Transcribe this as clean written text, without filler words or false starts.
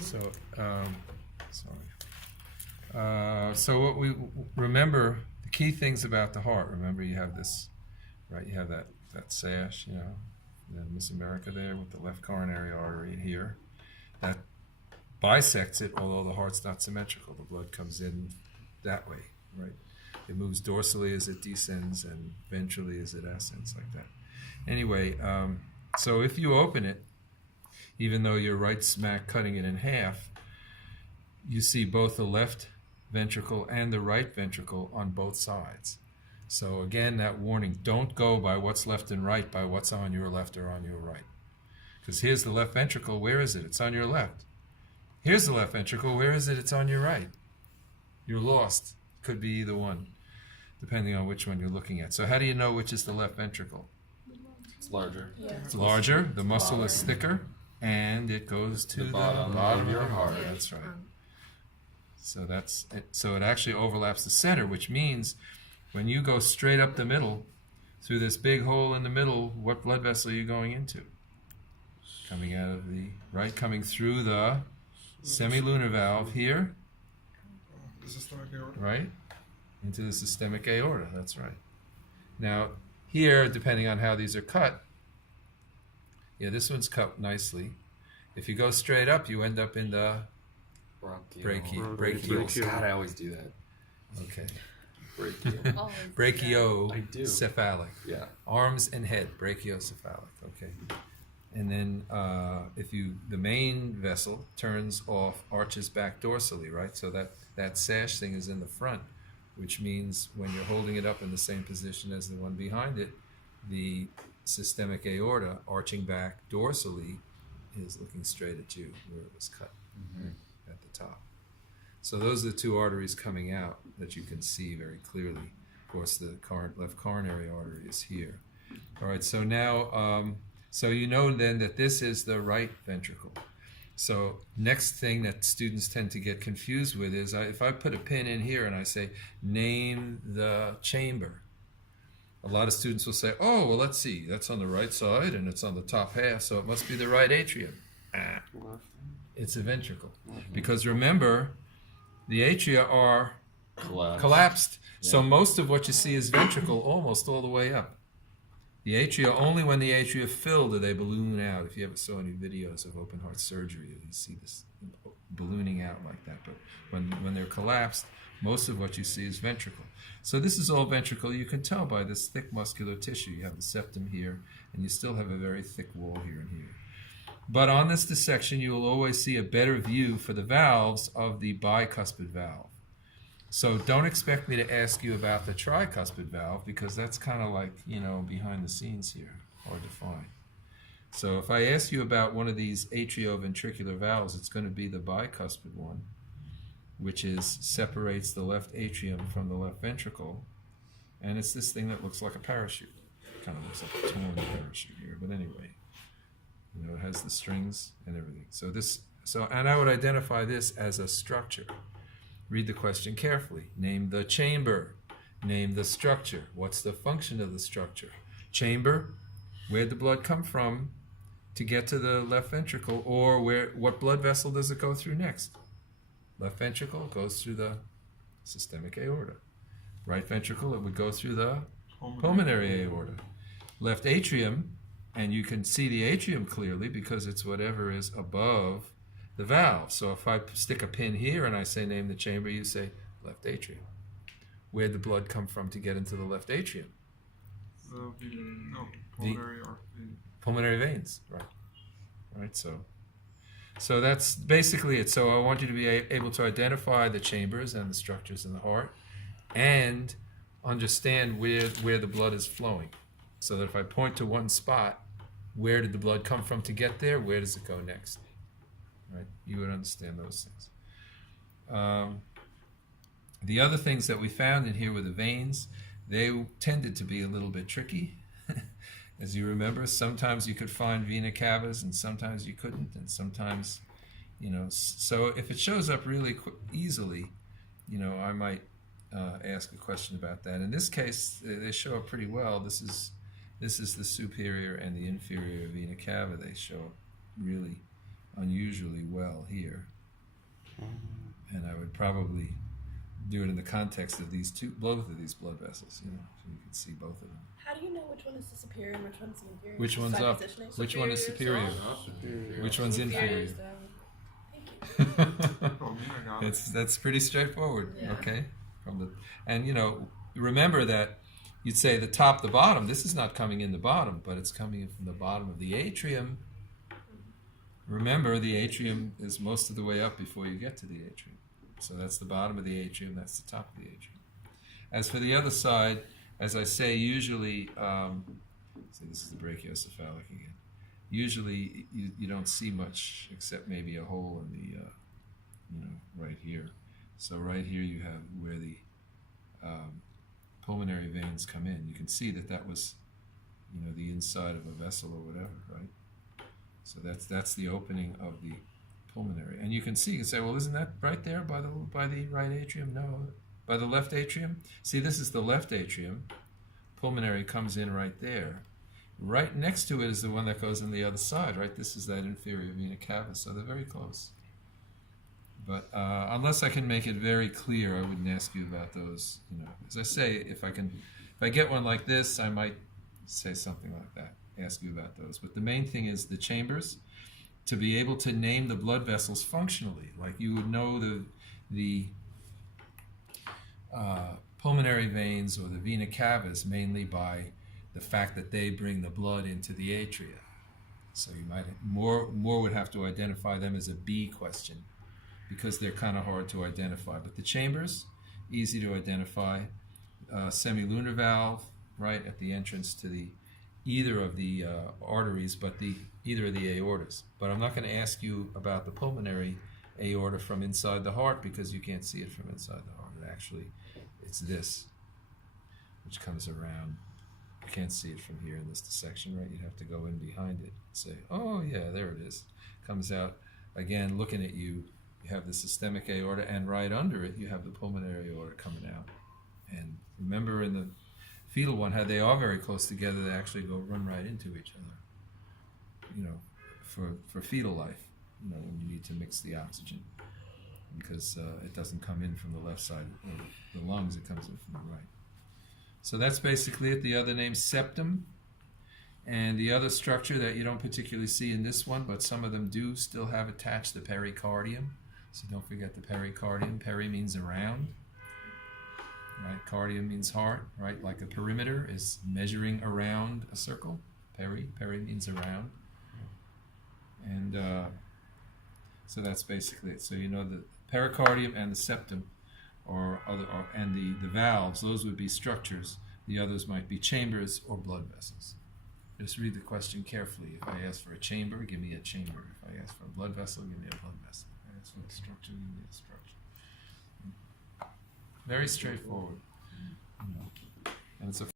So, sorry. So what we remember, the key things about the heart. Remember, you have this, right? You have that sash, Miss America there with the left coronary artery here. That bisects it, although the heart's not symmetrical. The blood comes in that way, right? It moves dorsally as it descends and ventrally as it ascends, like that. Anyway, so if you open it, even though you're right smack cutting it in half, you see both the left ventricle and the right ventricle on both sides. So again, that warning, don't go by what's left and right, by what's on your left or on your right. Because here's the left ventricle, where is it? It's on your left. Here's the left ventricle, where is it? It's on your right. You're lost. Could be either one, depending on which one you're looking at. So how do you know which is the left ventricle? It's larger. Yeah. It's larger, the muscle is thicker, and it goes to the bottom of your heart. That's right. So that's it. So it actually overlaps the center, which means when you go straight up the middle through this big hole in the middle, what blood vessel are you going into? Coming out of the right, coming through the semilunar valve here, The systemic aorta. right, into the systemic aorta. That's right. Now here, depending on how these are cut, this one's cut nicely. If you go straight up, you end up in the brachial. God, I always do that. Okay. Brachial. Brachiocephalic. Yeah. Arms and head, brachiocephalic. Okay. And then the main vessel turns off, arches back dorsally, right? So that sash thing is in the front, which means when you're holding it up in the same position as the one behind it, the systemic aorta arching back dorsally is looking straight at you where it was cut at the top. So those are the two arteries coming out that you can see very clearly. Of course, the left coronary artery is here. All right, so now, so you know then that this is the right ventricle. So next thing that students tend to get confused with is if I put a pin in here and I say, name the chamber, a lot of students will say, oh, well, let's see, that's on the right side and it's on the top half, so it must be the right atrium. It's a ventricle. Because remember, the atria are collapsed. Yeah. So most of what you see is ventricle almost all the way up. The atria, only when the atria fill do they balloon out. If you ever saw any videos of open heart surgery, you see this ballooning out like that. But when they're collapsed, most of what you see is ventricle. So this is all ventricle. You can tell by this thick muscular tissue. You have the septum here, and you still have a very thick wall here and here. But on this dissection, you will always see a better view for the valves of the bicuspid valve. So don't expect me to ask you about the tricuspid valve, because that's kind of like, behind the scenes here, hard to find. So if I ask you about one of these atrioventricular valves, it's going to be the bicuspid one, which separates the left atrium from the left ventricle. And it's this thing that looks like a parachute. Kind of looks like a torn parachute here, but anyway. It has the strings and everything. And I would identify this as a structure. Read the question carefully. Name the chamber. Name the structure. What's the function of the structure? Chamber, where'd the blood come from to get to the left ventricle, or what blood vessel does it go through next? Left ventricle goes through the systemic aorta. Right ventricle, it would go through the pulmonary aorta. Left atrium, and you can see the atrium clearly because it's whatever is above the valve. So if I stick a pin here and I say name the chamber, you say left atrium. Where'd the blood come from to get into the left atrium? Pulmonary veins, right? Right. So that's basically it. So I want you to be able to identify the chambers and the structures in the heart, and understand where the blood is flowing. So that if I point to one spot, where did the blood come from to get there? Where does it go next? Right? You would understand those things. The other things that we found in here were the veins. They tended to be a little bit tricky. As you remember, sometimes you could find vena cavas and sometimes you couldn't. And sometimes, so if it shows up really easily, I might ask a question about that. In this case, they show up pretty well. This is the superior and the inferior vena cava. They show up really unusually well here. And I would probably do it in the context of both of these blood vessels, so you can see both of them. How do you know which one is the superior and which one's the inferior? Which one's By up? positioning? Which one is superior? Superior. Which one's Inferior inferior? is the- Thank you. Oh, me, I got it. That's pretty straightforward. Yeah. Okay, and remember that you'd say the top, the bottom. This is not coming in the bottom, but it's coming in from the bottom of the atrium. Remember, the atrium is most of the way up before you get to the atrium. So that's the bottom of the atrium. That's the top of the atrium. As for the other side, as I say, usually, so this is the brachiocephalic again. Usually, you don't see much except maybe a hole in the, right here. So right here you have where the pulmonary veins come in. You can see that was, the inside of a vessel or whatever, right? So that's the opening of the pulmonary. And you can say, well, isn't that right there by the right atrium? No, by the left atrium. See, this is the left atrium. Pulmonary comes in right there. Right next to it is the one that goes on the other side, right? This is that inferior vena cava, so they're very close. But unless I can make it very clear, I wouldn't ask you about those. As I say, if I get one like this, I might say something like that, ask you about those. But the main thing is the chambers, to be able to name the blood vessels functionally. Like you would know the pulmonary veins or the vena cavas mainly by the fact that they bring the blood into the atria. So you might more would have to identify them as a B question, because they're kind of hard to identify. But the chambers, easy to identify. Semilunar valve, right at the entrance to either of the arteries, but either of the aortas. But I'm not going to ask you about the pulmonary aorta from inside the heart, because you can't see it from inside the heart. Actually, it's this, which comes around. You can't see it from here in this dissection, right? You'd have to go in behind it and say, oh yeah, there it is. Comes out, again, looking at you. You have the systemic aorta, and right under it, you have the pulmonary aorta coming out. And remember in the fetal one, how they are very close together, they actually run right into each other. For fetal life, when you need to mix the oxygen, because it doesn't come in from the left side of the lungs, it comes in from the right. So that's basically it. The other name's septum. And the other structure that you don't particularly see in this one, but some of them do still have attached the pericardium. So don't forget the pericardium. Peri means around, right? Cardium means heart, right? Like a perimeter is measuring around a circle. Peri means around. And so that's basically it. So the pericardium and the septum and the valves, those would be structures. The others might be chambers or blood vessels. Just read the question carefully. If I ask for a chamber, give me a chamber. If I ask for a blood vessel, give me a blood vessel. If I ask for a structure, give me a structure. Very straightforward. And it's okay.